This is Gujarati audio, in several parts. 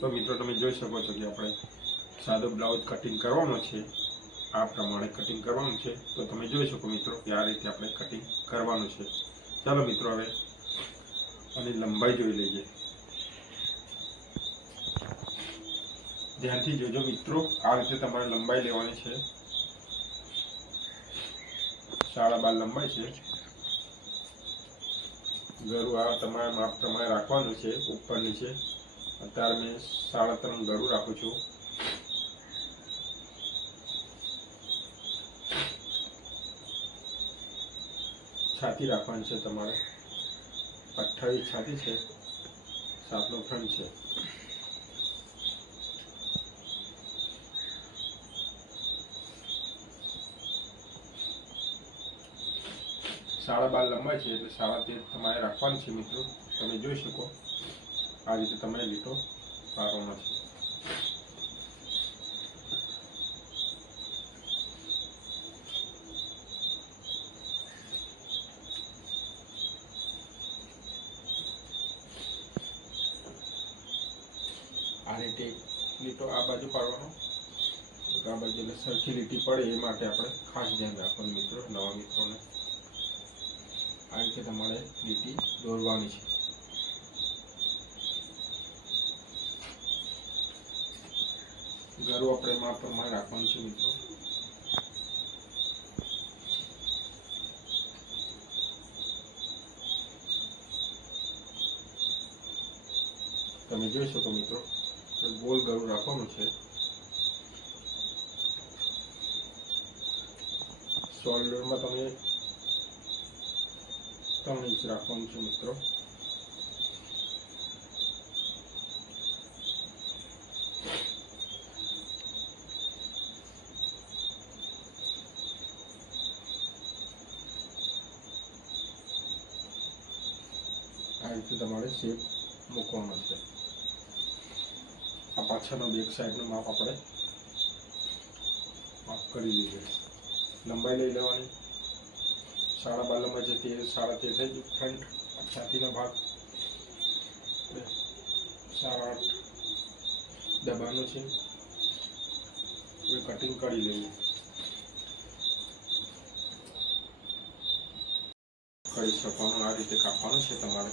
તો મિત્રો તમે જોઈ શકો છો કે આપણે સાદો બ્લાઉઝ કટિંગ કરવાનો છે, આ પ્રમાણે કટિંગ કરવાનું છે। તો તમે જોઈ શકો મિત્રો કે આ રીતે આપણે કટિંગ કરવાનું છે। ચાલો મિત્રો હવે આની લંબાઈ જોઈ લઈએ। ધ્યાનથી જોજો મિત્રો, આ રીતે તમારે લંબાઈ લેવાની છે। 12.5 લંબાઈ છે। ગળું આ તમારા માપ પ્રમાણે રાખવાનું છે, ઉપર નીચે। અત્યારે મેં 3.5 ગળું રાખું છું। છાતી રાખવાની છે તમારે 28 છાતી છે, 7નો ફ્રન્ટ છે। સાડા 12 લંબાઈ છે એટલે 13.5 તમારે રાખવાની છે મિત્રો। તમે જોઈ શકો આ રીતે તમે લીટો પાડવાનો છે। આ રીતે લીટો આ બાજુ પાડવાનો, આ બાજુ એટલે સરખી લીટી પડે એ માટે આપણે ખાસ ધ્યાન રાખવાનું મિત્રો। નવા મિત્રોને આ રીતે તમારે લીટી દોરવાની છે। ગળું આપણે માપ પ્રમાણે રાખવાનું છે મિત્રો। તમે જોઈ શકો મિત્રો ગોળ ગળું રાખવાનું છે। શોલ્ડરમાં તમે 3 ઇંચ રાખવાનું છે મિત્રો। આ રીતે તમારે શેપ મૂકવાનો છે। આ પાછળનો બેક સાઈડનો માપ આપણે માપ કરી લીધું। લંબાઈ લઈ લેવાની 12.5 લંબાઈ છે, 13 થઈ ગયું ફ્રન્ટ। છાતીનો ભાગ 8.5 દબાણનો છે। હવે કટિંગ કરી લેવું। કરી શકવાનું આ રીતે કાપવાનું છે તમારે।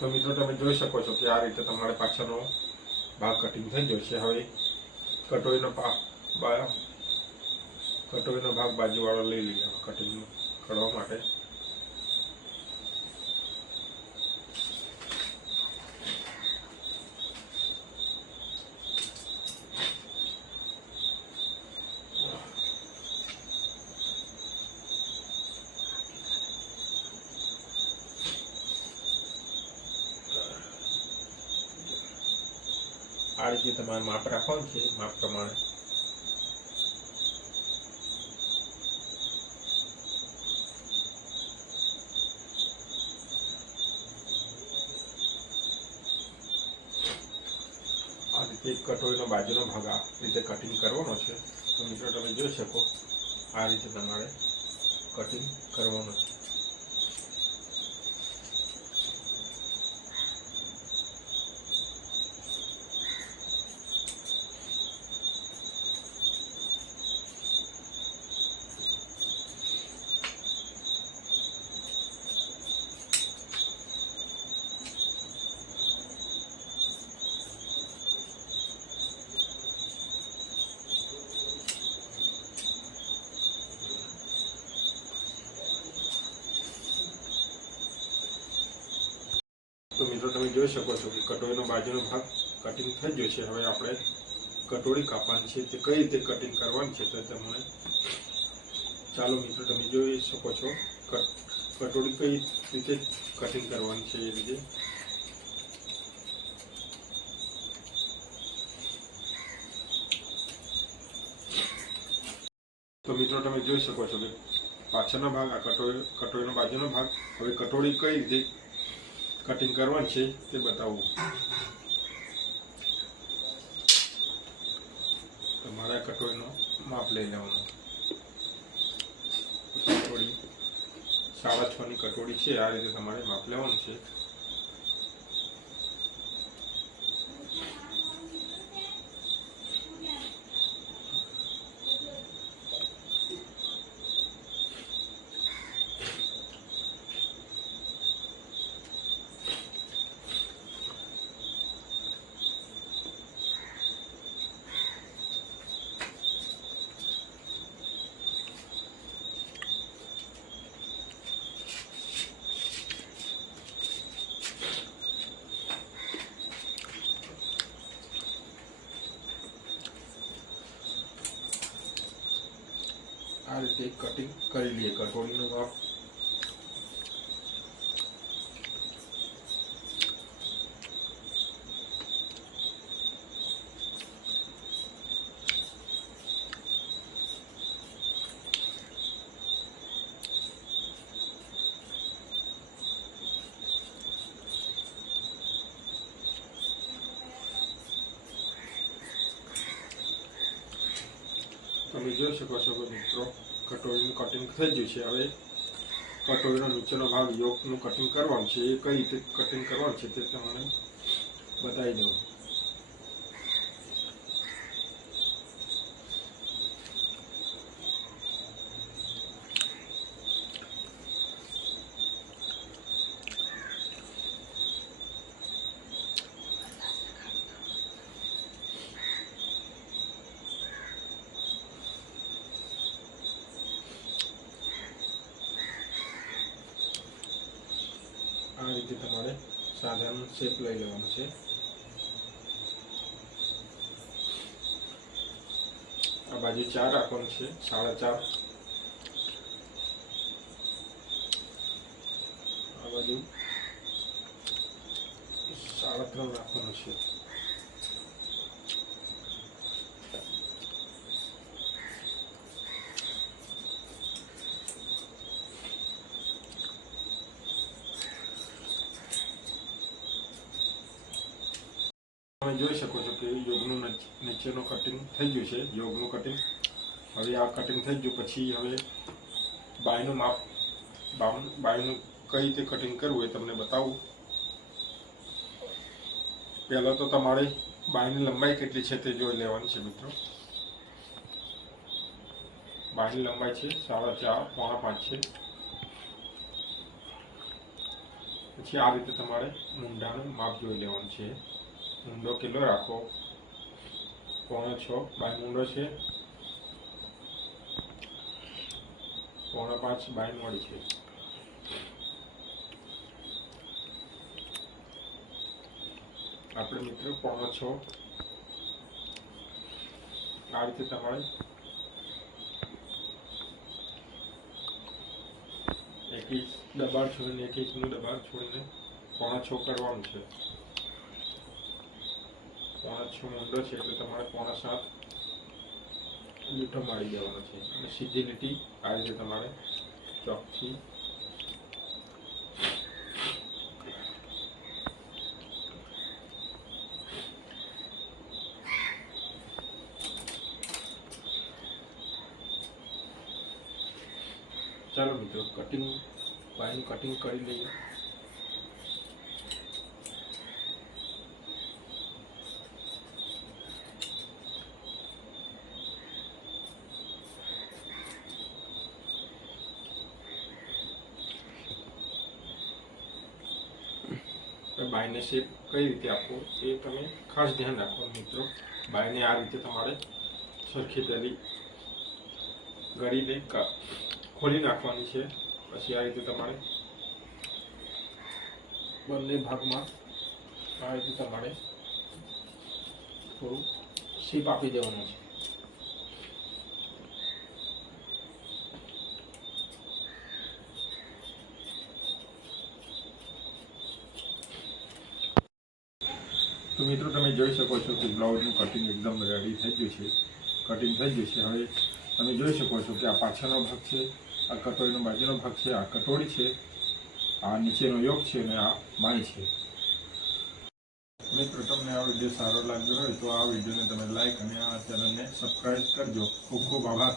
તો મિત્રો તમે જોઈ શકો છો કે આ રીતે તમારે પાછળનો ભાગ કટિંગ થઈ ગયો છે। હવે કટોરીનો ભાગ બાજુવાળો લઈ લઈએ કટિંગ કરવા માટે। આ રીતે તમારે માપ રાખવાનું છે, માપ પ્રમાણે। આ રીતે એક કટોરીનો બાજુનો ભાગ આ રીતે કટિંગ કરવાનો છે। તો મિત્રો તમે જોઈ શકો આ રીતે તમારે કટિંગ કરવાનું છે। મિત્રો તમે જોઈ શકો છો કે કટોરીનો બાજુનો ભાગ કટિંગ થઈ ગયો છે. હવે આપણે કટોરી કાપવાની છે તે કઈ રીતે કટિંગ કરવાની છે તો તમને ચાલો મિત્રો તમે જોઈ શકો છો કટોરી કઈ રીતે કટિંગ કરવાની છે એ રીતે. તો મિત્રો તમે જોઈ શકો છો કે પાછળનો ભાગ આ કટોરીનો બાજુનો ભાગ. હવે કટોરી કઈ રીતે કટિંગ કરવાની છે તે બતાવું. તમારે કટોરીનો માપ લઈ લેવાનું. કટોરી 6.5 ની કટોરી છે. આ રીતે તમારે માપ લેવાનું છે. આ રીતે કટિંગ કરી લઈએ કટોરીનું માપ. તમે જોઈ શકો છો કે મિત્રો કટોરીનું કટિંગ થઈ ગયું છે. હવે કટોરીનો નીચેનો ભાગ યોકનું કટિંગ કરવાનું છે. એ કઈ રીતે કટિંગ કરવાનું છે તે તમને બતાવી દઉં. આ રીતે તમારે સાધારણ શેપ લઈ લેવાનો છે. આ બાજુ 4 રાખવાનું છે. 4.5. આ બાજુ 3.5 રાખવાનું છે. તમે જોઈ શકો છો કે યોગનું નીચેનું કટિંગ થઈ ગયું છે. યોગનું કટિંગ. હવે આ કટિંગ થઈ ગયું પછી હવે બાયનું માપ, બાયનું કઈ રીતે કટિંગ કરવું એ તમને બતાવું. પહેલાં તો તમારે બાયની લંબાઈ કેટલી છે તે જોઈ લેવાની છે મિત્રો. બાયની લંબાઈ છે 4.5, પોણા 5 છે. પછી આ રીતે તમારે મૂંઢાનું માપ જોઈ લેવાનું છે. મૂંઢો કેટલો રાખો? પોણા 6 બાય મૂંઢો છે. પોણા 5 બાય મોડી છે. આપણે મિત્રો પોણા 6 આ રીતે તમારે એક ઇંચ દબાણ છોડીને 1 ઇંચનું દબાણ છોડીને પોણા 6 કરવાનું છે. પોણા 6 મૂંઢો છે એટલે તમારે પોણા 7 લીટો મારી દેવાનો છે. અને સીધી લીટી આ રીતે તમારે ચોકથી ચાલો મિત્રો બાયનું કટિંગ કરી લઈએ. બાયને શેપ કઈ રીતે આપવો એ તમે ખાસ ધ્યાન રાખવાનું મિત્રો. બાયને આ રીતે તમારે સરખી પેલી ગળીને ખોલી નાખવાની છે. પછી આ રીતે તમારે બંને ભાગમાં આ રીતે તમારે થોડું શેપ આપી દેવાનું છે. તો મિત્રો તમે જોઈ શકો છો કે બ્લાઉઝનું કટિંગ એકદમ રેડી થઈ ગયું છે. કટિંગ થઈ ગયું છે. હવે તમે જોઈ શકો છો કે આ પાછળનો ભાગ છે, આ કટોરીનો બાજુનો ભાગ છે, આ કટોરી છે, આ નીચેનો યોક છે અને આ બાંય છે. મિત્રો તમને આ વિડીયો સારો લાગ્યો હોય તો આ વિડીયોને તમે લાઈક અને આ ચેનલને સબસ્ક્રાઈબ કરજો. ખૂબ ખૂબ આભાર.